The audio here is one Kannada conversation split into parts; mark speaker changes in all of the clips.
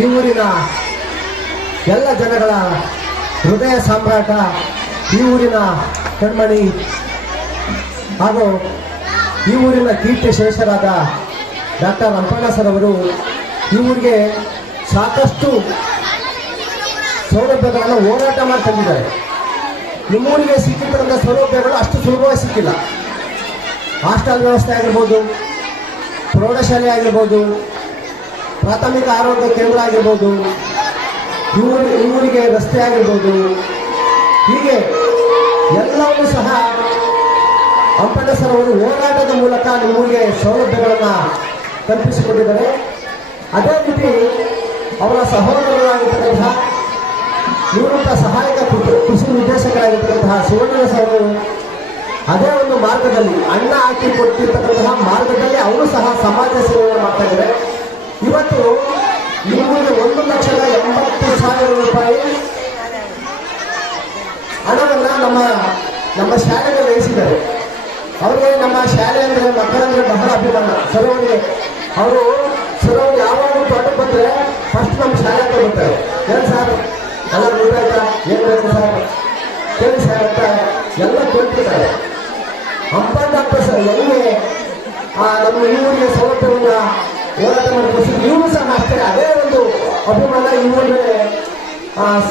Speaker 1: ಈ ಊರಿನ ಎಲ್ಲ ಜನಗಳ ಹೃದಯ ಸಾಮ್ರಾಟ ಈ ಊರಿನ ಕಣ್ಮಣಿ ಹಾಗೂ ಈ ಊರಿನ ಕೀರ್ತಿ ಶ್ರೇಷ್ಠರಾದ ಡಾಕ್ಟರ್ ರಂಪಣ್ಣ ಸರ್ ಅವರು ಈ ಊರಿಗೆ ಸಾಕಷ್ಟು ಸೌಲಭ್ಯಗಳನ್ನು ಹೋರಾಟ ಮಾಡಿ ತಂದಿದ್ದಾರೆ ನಿಮ್ಮೂರಿಗೆ ಸಿಕ್ಕಿರ್ತಕ್ಕಂಥ ಸೌಲಭ್ಯಗಳು ಅಷ್ಟು ಸುಲಭವಾಗಿ ಸಿಕ್ಕಿಲ್ಲ. ಹಾಸ್ಟೆಲ್ ವ್ಯವಸ್ಥೆ ಆಗಿರ್ಬೋದು, ಪ್ರೌಢಶಾಲೆ ಆಗಿರ್ಬೋದು ಪ್ರಾಥಮಿಕ ಆರೋಗ್ಯ ಕೇಂದ್ರ ಆಗಿರ್ಬೋದು, ಊರು ಊರಿಗೆ ರಸ್ತೆ ಆಗಿರ್ಬೋದು, ಹೀಗೆ ಎಲ್ಲವನ್ನೂ ಸಹ ಹಂಪಣ್ಣ ಸರ್ ಅವರು ಹೋರಾಟದ ಮೂಲಕ ನಿಮ್ಮೂರಿಗೆ ಸೌಲಭ್ಯಗಳನ್ನು ಕಲ್ಪಿಸಿಕೊಂಡಿದ್ದಾರೆ ಅದೇ ರೀತಿ ಅವರ ಸಹೋದರರಾಗಿರ್ತಕ್ಕಂತಹ ನಿವೃತ್ತ ಸಹಾಯಕ ಕೃಷಿ ನಿರ್ದೇಶಕರಾಗಿರ್ತಕ್ಕಂತಹ ಸುವರ್ಣ ಸರ್ ಅದೇ ಒಂದು ಮಾರ್ಗದಲ್ಲಿ ಅಣ್ಣ ಹಾಕಿ ಕೊಟ್ಟಿರ್ತಕ್ಕಂತಹ ಮಾರ್ಗದಲ್ಲಿ ಅವರು ಸಹ ಸಮಾಜ ಸೇವೆಯನ್ನು ಮಾಡ್ತಾ ಇದ್ದಾರೆ. ಇವತ್ತು ನಿಮಗೆ ಒಂದು ಲಕ್ಷದ ಎಂಬತ್ತು ಸಾವಿರ ರೂಪಾಯಿ. ಹಣವನ್ನ ನಮ್ಮ ನಮ್ಮ ಶಾಲೆಗೆ ವಹಿಸಿದ್ದಾರೆ. ಅವರಿಗೆ ನಮ್ಮ ಶಾಲೆ ಅಂದ್ರೆ ಮಕ್ಕಳಂದ್ರೆ ಬಹಳ ಅಭಿಮಾನ. ಸರೋವರಿಗೆ ಅವರು ಸರೋಗಿ ಯಾವಾಗಲೂ ತೋಟಕ್ಕೆ ಬಂದ್ರೆ ಫಸ್ಟ್ ನಮ್ಮ ಶಾಲೆ ತಗೋತಾರೆ ಏನು ಸರ್ ಎಲ್ಲ ಊಟ ಏನು ಬೇಕು ಸರ್ ಕೇಳಿ ಸರ್ ಅಂತ ಎಲ್ಲ ಕೇಳ್ತಿದ್ದಾರೆ. ಹಂಪನ್ ಡಾಕ್ಟರ್ ಸರ್ ಎಲ್ಲಿ? ನಮ್ಮ ಈ ಊರಿಗೆ ಹೋರಾಟ ಮಾಡಿಕೊಂಡು ನೀವು ಸಹ ಮಾಡ್ತಾರೆ? ಅದೇ ಒಂದು ಅಭಿಮಾನ ಈ ಸೇವೆ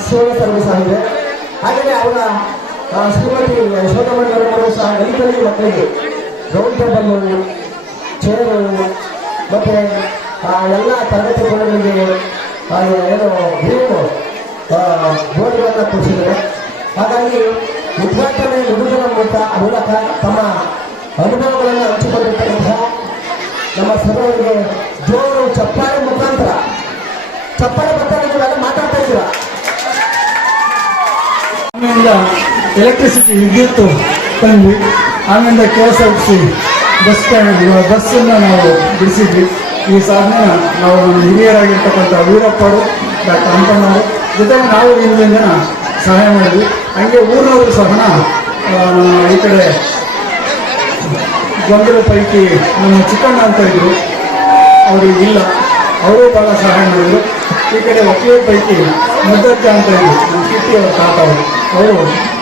Speaker 1: ಸೇವಾ ಸರ್ವಿಸ್ ಆಗಿದೆ ಹಾಗೆಯೇ ಅವರ ಶ್ರೀಮತಿ ಯಶೋಧಮಣ್ಣವರು ಸಹ ರೈತರಿಗೆ ಮಕ್ಕಳಿಗೆ ರೌಂಡ್ ಟೇಬಲ್ ಚೇರು ಮತ್ತೆ ಎಲ್ಲ ತರಗತಿಗಳಿಗೆ ಏನು ಗ್ರೀನ್ ಬೋರ್ಡ್ಗಳನ್ನು ಕೊಡಿಸಿದ್ದಾರೆ ಹಾಗಾಗಿ ಉದ್ಘಾಟನೆ ಮುಗಿದ ಮೂಲಕ ಮೂಲಕ ತಮ್ಮ ಅನುಭವಗಳನ್ನು ಹಂಚಿಕೊಂಡಿರ್ತಕ್ಕಂತಹ ನಮ್ಮ ಸಭೆಯವರಿಗೆ ಜೋರು ಚಪ್ಪಾಳೆ ಮುಖಾಂತರ. ಚಪ್ಪಾಳೆ ಮುಖಾಂತರ ನೀವೆಲ್ಲ ಮಾತಾಡ್ತಾ ಇದ್ದೀರಾ?
Speaker 2: ಎಲೆಕ್ಟ್ರಿಸಿಟಿ ವಿದ್ಯುತ್ ತಂದ್ವಿ. ಆಮೇಲೆ K S R C bus stand ಬಸ್ಸನ್ನು ನಾವು ಬಿಡಿಸಿದ್ವಿ. ಈ ಸಾಧನೆ ನಾವು ನಮ್ಮ ಹಿರಿಯರಾಗಿರ್ತಕ್ಕಂಥ ವೀರಪ್ಪ ಅವರು ಡಾಕ್ಟರ್ ಅಂಪಣ್ಣವರು ಜೊತೆಗೆ ನಾವು ಇಲ್ಲಿಂದ ಸಹಾಯ ಮಾಡಿದ್ವಿ. ಹಂಗೆ ಊರಿನವರು ಸಹ ಈ ಕಡೆ ಗೊಂದಲ ಪೈಕಿ ನಮ್ಮ ಚಿಕ್ಕಣ್ಣ ಅಂತ ಇದ್ರು. ಅವರು ಇಲ್ಲ. ಅವರು ಭಾಳ ಸಹಾಯ ಮಾಡಿದರು. ಈ ಕಡೆ ವಕೀಲ ಪೈಕಿ ಮುದ್ದಜ್ಜ ಅಂತ ಇದ್ದರು ನಮ್ಮ ಕಿಟ್ಟಿ ಅವರ ತಾತ ಅವರು ಅವರು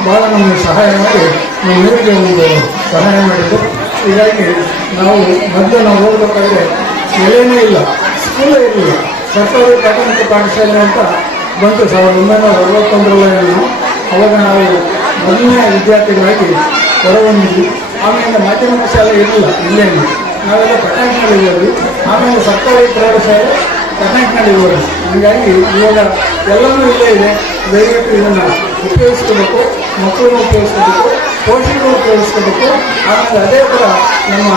Speaker 2: ಭಾಳ ನಮಗೆ ಸಹಾಯ ಮಾಡಿ ನಮ್ಮ ಊರಿಗೆ ಒಂದು ಸಹಾಯ ಮಾಡಿದ್ದು ಹೀಗಾಗಿ ನಾವು ಮೊದಲು ನಾವು ಹೋಗಬೇಕಾದ್ರೆ ಎಲೆನೇ ಇಲ್ಲ ಸ್ಕೂಲೇ ಇರಲಿಲ್ಲ. ಸರ್ಕಾರಿ ಪ್ರಾಥಮಿಕ ಪಾಠಶಾಲೆ ಅಂತ ಬಂತು. ಸಾವಿರದ ಒಂಬೈನೂರ ಅರವತ್ತೊಂದರಲ್ಲಿ ಅವಾಗ ನಾವು ಮೊದಲನೇ ವಿದ್ಯಾರ್ಥಿಗಳಾಗಿ ಹೊರಬಂದಿದ್ವಿ ಆಮೇಲೆ ಮಾಧ್ಯಮಿಕ ಶಾಲೆ ಇರಲಿಲ್ಲ ಇಲ್ಲೇನು ನಾವೆಲ್ಲ ಪಟ್ಟಣದಲ್ಲಿ ಇದ್ದೀವಿ ಆಮೇಲೆ ಸರ್ಕಾರಿ ಪ್ರೌಢಶಾಲೆ ಕರ್ನಾಟಕದಲ್ಲಿ ಇರೋದು ಹೀಗಾಗಿ ಇವಾಗ ಎಲ್ಲವೂ ಇಲ್ಲೇ ಇದೆ. ದಯವಿಟ್ಟು ಇದನ್ನು ಉಪಯೋಗಿಸ್ಕೋಬೇಕು, ಮಕ್ಕಳನ್ನು ಉಪಯೋಗಿಸ್ಕೋಬೇಕು ಪೋಷಕರು ಉಪಯೋಗಿಸ್ಕೋಬೇಕು. ಆಮೇಲೆ ಅದೇ ಥರ ನಮ್ಮ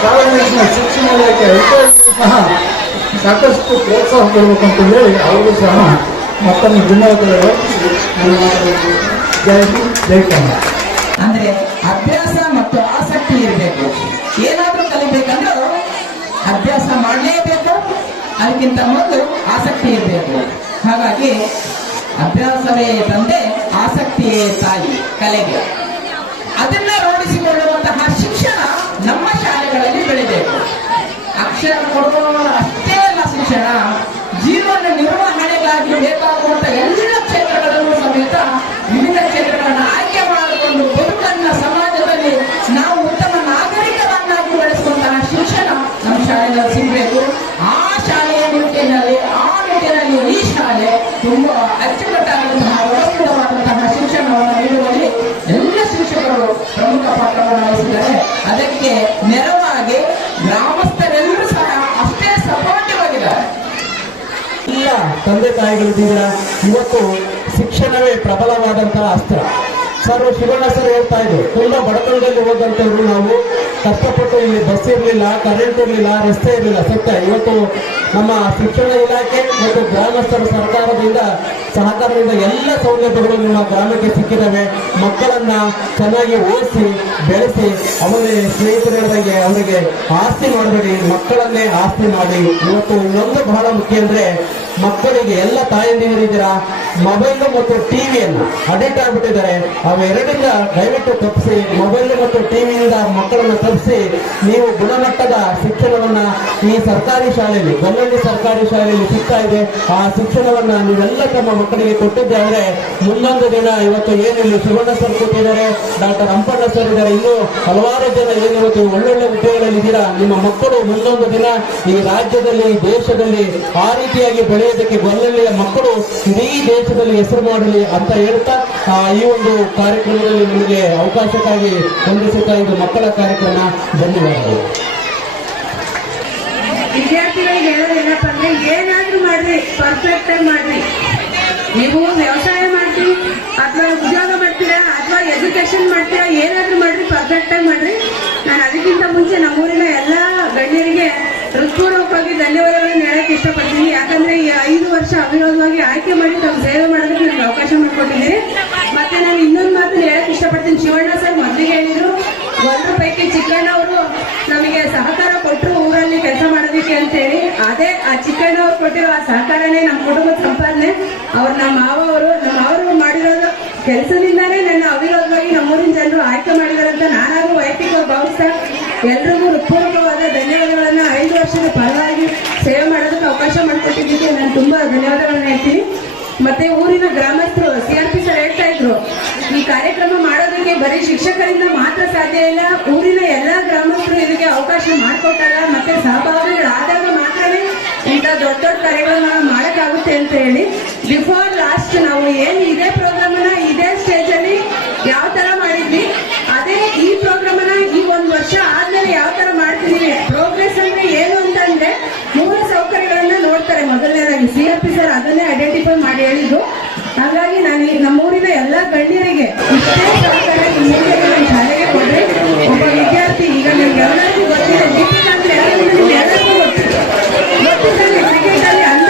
Speaker 2: ಸಾರ್ವಜನಿಕ ಶಿಕ್ಷಣ ಇಲಾಖೆ ಅಧಿಕಾರಿಗಳು ಸಹ ಸಾಕಷ್ಟು ಪ್ರೋತ್ಸಾಹ ಕೊಡಬೇಕು ಅಂತ ಹೇಳಿ ಅವರು ಸಹ ಮತ್ತೊಮ್ಮೆ ಧನ್ಯವಾದಗಳು. ಜಯ ಜೈ ಕನ್ನಡ.
Speaker 3: ಅಂದ್ರೆ ಅಭ್ಯಾಸ ಮಾಡಲೇಬೇಕು. ಅದಕ್ಕಿಂತ ಮೊದಲು ಆಸಕ್ತಿ ಇರಬೇಕು. ಹಾಗಾಗಿ ಅಭ್ಯಾಸವೇ ತಂದೆ, ಆಸಕ್ತಿಯೇ ತಾಯಿ, ಕಲೆಗೆ. ಅದನ್ನ ರೂಢಿಸಿಕೊಳ್ಳುವಂತಹ ಶಿಕ್ಷಣ ನಮ್ಮ ಶಾಲೆಗಳಲ್ಲಿ ಬೆಳಿಬೇಕು. ಅಕ್ಷರ ಕೊಡುವವರ ಅಷ್ಟೇ ಅಲ್ಲ ಶಿಕ್ಷಣ, ಜೀವನ ನಿರ್ವಹಣೆಗಾಗಿ ಅದಕ್ಕೆ ನೆರವಾಗಿ ಗ್ರಾಮಸ್ಥರೆಲ್ಲರೂ ಸಹ ಅಷ್ಟೇ ಸಪೋರ್ಟಿವ್ ಆಗಿದ್ದಾರೆ
Speaker 1: ಇಲ್ಲ ತಂದೆ ತಾಯಿಗಳಿದ್ದೀರಾ? ಇವತ್ತು ಶಿಕ್ಷಣವೇ ಪ್ರಬಲವಾದಂತಹ ಅಸ್ತ್ರ. ಸರ್ ಶಿವಣ್ಣ ಸರ್ ಹೇಳ್ತಾ ಇದ್ರು. ತುಂಬಾ ಬಡತನದಲ್ಲಿ ಹೋದಂತವ್ರು ನಾವು. ಕಷ್ಟಪಟ್ಟು ಇಲ್ಲಿ ಬಸ್ ಇರಲಿಲ್ಲ ಕರೆಂಟ್ ಇರಲಿಲ್ಲ ರಸ್ತೆ ಇರಲಿಲ್ಲ. ಸತ್ಯ, ಇವತ್ತು ನಮ್ಮ ಶಿಕ್ಷಣ ಇಲಾಖೆ ಮತ್ತು ಗ್ರಾಮಸ್ಥರ ಸರ್ಕಾರದಿಂದ, ಸಹಕಾರದಿಂದ ಎಲ್ಲ ಸೌಲಭ್ಯಗಳು ನಿಮ್ಮ ಗ್ರಾಮಕ್ಕೆ ಸಿಕ್ಕಿದ್ದಾವೆ. ಮಕ್ಕಳನ್ನ ಚೆನ್ನಾಗಿ ಓದಿಸಿ, ಬೆಳೆಸಿ ಅವರಿಗೆ ಸ್ನೇಹಿತರು ಹೇಳ್ದಂಗೆ ಅವರಿಗೆ ಆಸ್ತಿ ಮಾಡಬೇಡಿ, ಮಕ್ಕಳನ್ನೇ ಆಸ್ತಿ ಮಾಡಿ. ಇವತ್ತು ಇನ್ನೊಂದು ಬಹಳ ಮುಖ್ಯ ಅಂದ್ರೆ ಮಕ್ಕಳಿಗೆ ಎಲ್ಲ ತಾಯಂದಿರಿದ್ದೀರಾ ಮೊಬೈಲ್ ಮತ್ತು ಟಿವಿಯನ್ನು ಅಡಿಕ್ಟ್ ಆಗ್ಬಿಟ್ಟಿದ್ದಾರೆ. ಅವೆರಡಿಂದ ದಯವಿಟ್ಟು ತಪ್ಪಿಸಿ ಮೊಬೈಲ್ ಮತ್ತು ಟಿವಿಯಿಂದ ಮಕ್ಕಳನ್ನು ತಪ್ಪಿಸಿ, ನೀವು ಗುಣಮಟ್ಟದ ಶಿಕ್ಷಣವನ್ನ ಈ ಸರ್ಕಾರಿ ಶಾಲೆಯಲ್ಲಿ ಗೊಲ್ಲಳ್ಳಿ ಸರ್ಕಾರಿ ಶಾಲೆಯಲ್ಲಿ ಸಿಗ್ತಾ ಇದೆ. ಆ ಶಿಕ್ಷಣವನ್ನ ನೀವೆಲ್ಲ ತಮ್ಮ ಮಕ್ಕಳಿಗೆ ಕೊಟ್ಟಿದ್ದಾದ್ರೆ ಮುಂದೊಂದು ದಿನ ಇವತ್ತು ಏನಿಲ್ಲ ಸುವರ್ಣ ಸರ್ ಕೊಟ್ಟಿದ್ದಾರೆ, ಡಾಕ್ಟರ್ ಅಂಪಣ್ಣ ಸರ್ ಇದ್ದಾರೆ. ಇನ್ನೂ ಹಲವಾರು ಜನ ಏನಿವತ್ತು ಒಳ್ಳೊಳ್ಳೆ ಹುದ್ದೆಗಳಲ್ಲಿ ನಿಮ್ಮ ಮಕ್ಕಳು ಮುಂದೊಂದು ದಿನ ಈ ರಾಜ್ಯದಲ್ಲಿ, ದೇಶದಲ್ಲಿ ಆ ರೀತಿಯಾಗಿ ಬೆಳೆಯೋದಕ್ಕೆ ಗೊಲ್ಲಳ್ಳಿಯ ಮಕ್ಕಳು ಇಡೀ ದೇಶದಲ್ಲಿ ಹೆಸರು ಮಾಡಲಿ ಅಂತ ಹೇಳ್ತಾ ಈ ಒಂದು ಕಾರ್ಯಕ್ರಮದಲ್ಲಿ ನಿಮಗೆ ಅವಕಾಶಕ್ಕಾಗಿ ಹೊಂದಿಸುತ್ತಾ ಇದು ಮಕ್ಕಳ ಕಾರ್ಯಕ್ರಮ ಧನ್ಯವಾದಗಳು.
Speaker 4: ವಿದ್ಯಾರ್ಥಿಗಳಿಗೆ ಅಂದ್ರೆ, ಏನಾದ್ರೂ ಮಾಡ್ರಿ ಪರ್ಫೆಕ್ಟ್ ಮಾಡ್ರಿ. ನೀವು ವ್ಯವಸಾಯ ಮಾಡ್ರಿ, ಅಥವಾ ಉದ್ಯೋಗ ಮಾಡ್ತೀರಾ, ಅಥವಾ ಎಜುಕೇಶನ್ ಮಾಡ್ತೀರಾ, ಏನಾದ್ರೂ ಮಾಡ್ರಿ ಪರ್ಫೆಕ್ಟ್ ಆಗಿ ಮಾಡ್ರಿ ನಾನು ಅದಕ್ಕಿಂತ ಮುಂಚೆ ನಮ್ಮೂರಿನ ಎಲ್ಲ ಗಣ್ಯರಿಗೆ ಹೃತ್ಪೂರ್ವಕವಾಗಿ ಧನ್ಯವಾದಗಳನ್ನು ಹೇಳಕ್ಕೆ ಇಷ್ಟಪಡ್ತೀನಿ. ಯಾಕಂದ್ರೆ ಈ ಐದು ವರ್ಷ ಅವಿರೋಧವಾಗಿ ಆಯ್ಕೆ ಮಾಡಿ ತಮ್ಮ ಸೇವೆ ಮಾಡೋದಕ್ಕೆ ನನಗೆ ಅವಕಾಶ ಮಾಡಿಕೊಟ್ಟಿದ್ದೀರಿ. ಮತ್ತೆ ನಾನು ಇನ್ನೊಂದು ಮಾತನ್ನ ಹೇಳಕ್ ಇಷ್ಟಪಡ್ತೀನಿ. ಶಿವಣ್ಣ ಸರ್ ಮೊದಲಿಗೆ ಹೇಳಿದ್ರು ಒಂದು ಪೈಕಿ ಚಿಕ್ಕಣ್ಣ ಅವರು ನಮಗೆ ಸಹಕಾರ ಕೊಟ್ಟರು ಊರಲ್ಲಿ ಕೆಲಸ ಮಾಡೋದಕ್ಕೆ ಅಂತೇಳಿ. ಅದೇ ಆ ಚಿಕ್ಕಣ್ಣ ಅವ್ರು ಕೊಟ್ಟಿರೋ ಆ ಸಹಕಾರನೇ ನಮ್ಮ ಕುಟುಂಬದ ಸಂಪಾದನೆ. ಅವ್ರು ನಮ್ಮ ಮಾವ ಅವರು, ನಮ್ಮ ಅವರು ಮಾಡಿರೋದು ಕೆಲಸದಿಂದಾನೇ ನನ್ನ ಅವಿರೋಧವಾಗಿ ನಮ್ಮೂರಿನ ಜನರು ಆಯ್ಕೆ ಮಾಡಿದಾರಂತ ನಾನಾದ್ರೂ ವೈಯಕ್ತಿಕವಾಗಿ ಭಾವಿಸ್ತಾ ಎಲ್ರಿಗೂ ಹೃತ್ಪೂರ್ವಕವಾದ ಧನ್ಯವಾದಗಳನ್ನ ಐದು ವರ್ಷದ ಪರವಾಗಿ ಸೇವೆ ಮಾಡೋದಕ್ಕೆ ಅವಕಾಶ ಮಾಡಿಕೊಟ್ಟಿದ್ದಕ್ಕೆ ನಾನು ತುಂಬಾ ಧನ್ಯವಾದಗಳನ್ನ ಹೇಳ್ತೀನಿ. ಮತ್ತೆ ಊರಿನ ಗ್ರಾಮಸ್ಥರು ಸಿ ಆರ್ ಪಿ ಸರ್ ಹೇಳ್ತಾ ಇದ್ರು, ಈ ಕಾರ್ಯಕ್ರಮ ಮಾಡೋದಕ್ಕೆ ಬರೀ ಶಿಕ್ಷಕರಿಂದ ಮಾತ್ರ ಸಾಧ್ಯ ಇಲ್ಲ, ಊರಿನ ಎಲ್ಲಾ ಗ್ರಾಮಸ್ಥರು ಇದಕ್ಕೆ ಅವಕಾಶ ಮಾಡಿಕೊಟ್ಟಾಗ ಮತ್ತೆ ಸಹಭಾಗಿಗಳಾದಾಗ ಮಾತ್ರನೇ ಇಂಥ ದೊಡ್ಡ ದೊಡ್ಡ ಕಾರ್ಯಗಳನ್ನ ಮಾಡಕ್ಕಾಗುತ್ತೆ ಅಂತ ಹೇಳಿ, ಬಿಫೋರ್ ಲಾಸ್ಟ್ ನಾವು ಏನು ಪ್ರೋಗ್ರಾಮ್ ಅನ್ನ ಇದೇ ಸ್ಟೇಜ್ ಅಲ್ಲಿ ಯಾವ ತರ ಮಾಡಿದ್ವಿ ಅದೇ ಈ ಪ್ರೋಗ್ರಾಮ್ ಅನ್ನ ಈ ಒಂದ್ ವರ್ಷ ಆದ್ಮೇಲೆ ಯಾವ ತರ ಮಾಡ್ತಿದೀವಿ ಪ್ರೋಗ್ರೆಸ್ ಅಂದ್ರೆ ಏನು ಅಂತಂದ್ರೆ ಮೂಲ ಸೌಕರ್ಯಗಳನ್ನ ನೋಡ್ತಾರೆ ಮೊದಲನೇದಾಗಿ ಸಿ ಎಫ್ ಪಿ ಸರ್ ಅದನ್ನೇ ಐಡೆಂಟಿಫೈ ಮಾಡಿ ಹೇಳಿದ್ರು ಹಾಗಾಗಿ ನಾನು ನಮ್ಮೂರಿನ ಎಲ್ಲ ಗಣ್ಯರಿಗೆ ಇಷ್ಟೇ ಸಹಕಾರ ನಿಮ್ಮೂರಿಗೆ ನಮ್ಮ ಶಾಲೆಗೆ ಕೊಡ್ರಿ ಒಬ್ಬ ವಿದ್ಯಾರ್ಥಿ ಈಗ ನಿಮ್ಗೆ ಎಲ್ಲರಿಗೂ ಗೊತ್ತಿದೆ. ಅಲ್ಲಿ ಅಲ್ಲಿ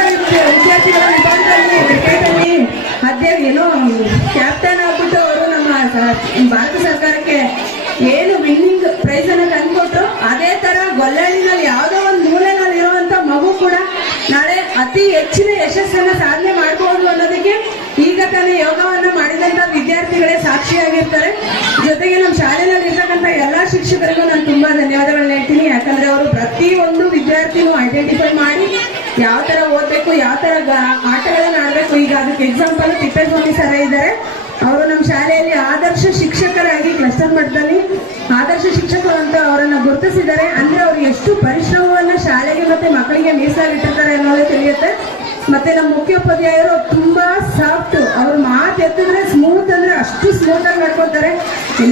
Speaker 4: ಕ್ಯಾಪ್ಟನ್ ಆಗ್ಬಿಟ್ಟು ಅವರು ನಮ್ಮ ಭಾರತ ಸರ್ಕಾರಕ್ಕೆ ಏನು ವಿನ್ನಿಂಗ್ ಪ್ರೈಸ್ ಅನ್ನ ತಂದ್ಕೊಟ್ರು ಅದೇ ತರ ಗೊಲ್ಲಳ್ಳಿನಲ್ಲಿ ಯಾವ್ದೋ ಒಂದು ಮೂಲೆನಲ್ಲಿ ಇರುವಂತ ಮಗು ಕೂಡ ನಾಳೆ ಅತಿ ಹೆಚ್ಚಿನ ಯಶಸ್ಸನ್ನ ಸಾಧನೆ ಮಾಡಬಹುದು ಅನ್ನೋದಕ್ಕೆ ಈಗ ತಾನೇ ಯೋಗವನ್ನು ಮಾಡಿದಂತ ವಿದ್ಯಾರ್ಥಿಗಳೇ ಸಾಕ್ಷಿಯಾಗಿರ್ತಾರೆ. ಜೊತೆಗೆ ನಮ್ಮ ಶಾಲೆಯಲ್ಲಿ ಇರ್ತಕ್ಕಂಥ ಎಲ್ಲಾ ಶಿಕ್ಷಕರಿಗೂ ನಾನು ತುಂಬಾ ಧನ್ಯವಾದಗಳನ್ನ ಹೇಳ್ತೀನಿ. ಯಾಕಂದ್ರೆ ಅವರು ಪ್ರತಿ ಒಂದು ವಿದ್ಯಾರ್ಥಿನೂ ಐಡೆಂಟಿಫೈ ಮಾಡಿ ಯಾವ ತರ ಓದ್ಬೇಕು, ಯಾವ ತರ ಆಟಗಳನ್ನ ಆಡ್ಬೇಕು. ಈಗ ಅದಕ್ಕೆ ಎಕ್ಸಾಂಪಲ್ ತಿಪ್ಪೇಸ್ವಾಮಿ ಸರ ಇದ್ದಾರೆ. ಅವರು ನಮ್ಮ ಶಾಲೆಯಲ್ಲಿ ಆದರ್ಶ ಶಿಕ್ಷಕರಾಗಿ ಕ್ಲಸ್ಟರ್ ಮಟ್ಟದಲ್ಲಿ ಆದರ್ಶ ಶಿಕ್ಷಕರು ಅಂತ ಅವರನ್ನ ಗುರುತಿಸಿದ್ದಾರೆ. ಅಂದ್ರೆ ಅವ್ರು ಎಷ್ಟು ಪರಿಶ್ರಮವನ್ನ ಶಾಲೆಗೆ ಮತ್ತೆ ಮಕ್ಕಳಿಗೆ ಮೀಸಲಾಗಿಟ್ಟಿರ್ತಾರೆ ಅನ್ನೋದು ತಿಳಿಯುತ್ತೆ. ಮತ್ತೆ ನಮ್ಮ ಮುಖ್ಯೋಪಾಧ್ಯಾಯರು ತುಂಬಾ ಸಾಫ್ಟ್. ಅವ್ರ ಮಾತು ಎತ್ತಿದ್ರೆ ಸ್ಮೂತ್ ಅಂದ್ರೆ ಅಷ್ಟು ಸ್ಮೂತ್ ಆಗಿ ನಡ್ಕೊತಾರೆ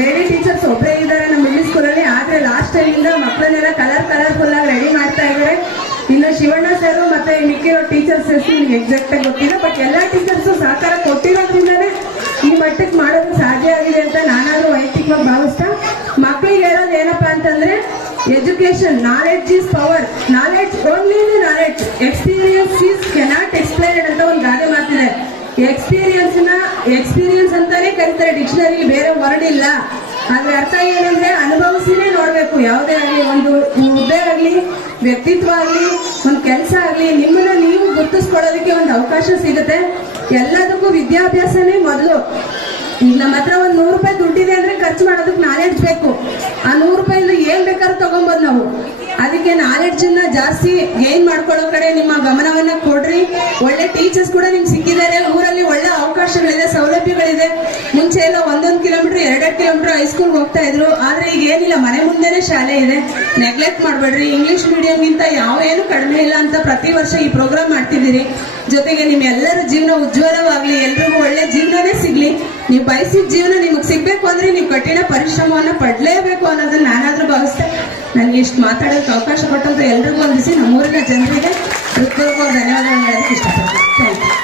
Speaker 4: ಲೇಡಿ ಟೀಚರ್ಸ್ ಒಬ್ಬರೇ ಇದ್ದಾರೆ ನಮ್ಮ ಮಿಡ್ಲ್ ಸ್ಕೂಲಲ್ಲಿ ಆದ್ರೆ ಲಾಸ್ಟ್ ಟೈಮ್ ಇಂದ ಮಕ್ಕಳನ್ನೆಲ್ಲ ಕಲರ್ ಕಲರ್ಫುಲ್ ಆಗಿ ರೆಡಿ ಮಾಡ್ತಾ ಇದ್ದಾರೆ. ಇನ್ನು ಶಿವಣ್ಣ ಸರ್ ಮತ್ತೆ ಮಿಕ್ಕಿರೋ ಟೀಚರ್ಸ್ ಹೆಸರು ನಿಮ್ಗೆ ಎಕ್ಸಾಕ್ಟ್ ಆಗಿ ಗೊತ್ತಿಲ್ಲ ಬಟ್ ಎಲ್ಲಾ ಟೀಚರ್ಸ್ ಸಹಕಾರ ಮಾಡೋದು ಸಾಧ್ಯ ಆಗಿದೆ ಅಂತ ನಾನಾದ್ರೂ ವೈಯಕ್ತಿಕವಾಗಿ ಭಾವಿಸ್ತಾ ಮಕ್ಕಳಿಗೆ ಹೇಳೋದು ಏನಪ್ಪಾ ಅಂತಂದ್ರೆ education knowledge is power knowledge only knowledge experience is cannot explain ಅಂತ ಒಂದು ಗಾದೆ ಮಾತಿದೆ ಎಕ್ಸ್ಪೀರಿಯನ್ಸ್ನ ಎಕ್ಸ್ಪೀರಿಯನ್ಸ್ ಅಂತಾನೆ ಕರೀತಾರೆ ಡಿಕ್ಷನರಿ ಬೇರೆ ವರ್ಡ್ ಇಲ್ಲ. ಅದ್ರ ಅರ್ಥ ಏನಂದ್ರೆ ಅನುಭವಿಸಿನೇ ನೋಡ್ಬೇಕು. ಯಾವುದೇ ಆಗಲಿ, ಒಂದು ಹುದ್ದೆ ಆಗ್ಲಿ, ವ್ಯಕ್ತಿತ್ವ ಆಗ್ಲಿ, ಒಂದು ಕೆಲಸ ಆಗ್ಲಿ, ನಿಮ್ಮನ್ನ ನೀವು ಗುರುತಿಸ್ಕೊಳ್ಳೋದಕ್ಕೆ ಒಂದು ಅವಕಾಶ ಸಿಗುತ್ತೆ. ಎಲ್ಲದಕ್ಕೂ ವಿದ್ಯಾಭ್ಯಾಸನೇ ಮೊದಲು. ನಮ್ಮ ಹತ್ರ ಒಂದ್ ನೂರು ರೂಪಾಯಿ ದುಡ್ಡಿದೆ ಅಂದ್ರೆ ಖರ್ಚು ಮಾಡೋದಕ್ಕೆ ನಾಲೆಡ್ಜ್ ಬೇಕು. ಆ ನೂರು ರೂಪಾಯಿಂದ ಏನ್ ಬೇಕಾದ್ರೂ ತಗೊಂಬೋದು ನಾವು. ಅದಕ್ಕೆ ನಾಲೆಡ್ಜ್ ಅನ್ನ ಜಾಸ್ತಿ ಗೇನ್ ಮಾಡ್ಕೊಳ್ಳೋ ಕಡೆ ನಿಮ್ಮ ಗಮನವನ್ನ ಕೊಡ್ರಿ. ಒಳ್ಳೆ ಟೀಚರ್ಸ್ ಕೂಡ ನಿಮ್ಗೆ ಸಿಕ್ಕಿದ್ದಾರೆ. ಊರಲ್ಲಿ ಒಳ್ಳೆ ಅವಕಾಶಗಳಿದೆ, ಸೌಲಭ್ಯಗಳಿದೆ. ಮುಂಚೆ ಎಲ್ಲ ಒಂದೊಂದು ಕಿಲೋಮೀಟರ್ ಎರಡೆರಡು ಕಿಲೋಮೀಟರ್ ಹೈಸ್ಕೂಲ್ ಹೋಗ್ತಾ ಇದ್ರು. ಆದ್ರೆ ಈಗ ಏನಿಲ್ಲ, ಮನೆ ಮುಂದೆನೆ ಶಾಲೆ ಇದೆ. ನೆಗ್ಲೆಕ್ಟ್ ಮಾಡಬೇಡ್ರಿ. ಇಂಗ್ಲಿಷ್ ಮೀಡಿಯಂಗಿಂತ ಯಾವ ಏನು ಕಡಿಮೆ ಇಲ್ಲ ಅಂತ ಪ್ರತಿ ವರ್ಷ ಈ ಪ್ರೋಗ್ರಾಮ್ ಮಾಡ್ತಿದ್ದೀರಿ. ಜೊತೆಗೆ ನಿಮ್ಮೆಲ್ಲರ ಜೀವನ ಉಜ್ವಲವಾಗ್ಲಿ, ಎಲ್ರಿಗೂ ಒಳ್ಳೆ ಜೀವನನೇ ಸಿಗ್ಲಿ. ನೀವು ಬಯಸಿದ ಜೀವನ ನಿಮಗೆ ಸಿಗ್ಬೇಕು ಅಂದ್ರೆ ನೀವು ಕಠಿಣ ಪರಿಶ್ರಮವನ್ನ ಪಡ್ಲೇಬೇಕು ಅನ್ನೋದನ್ನ ನಾನಾದ್ರೂ ಭಾವಿಸ್ತೆ ನನಗೆ ಇಷ್ಟು ಮಾತಾಡೋಕ್ಕೆ ಅವಕಾಶ ಕೊಟ್ಟಂತ ಎಲ್ರಿಗೂ ಒಂದಿಸಿ ನಮ್ಮೂರಿನ ಜನರಿಗೆ ಹೃತ್ಪೂರ್ವಕ ಧನ್ಯವಾದಗಳನ್ನ ಇಷ್ಟಪಡ್ತೀನಿ. Thank you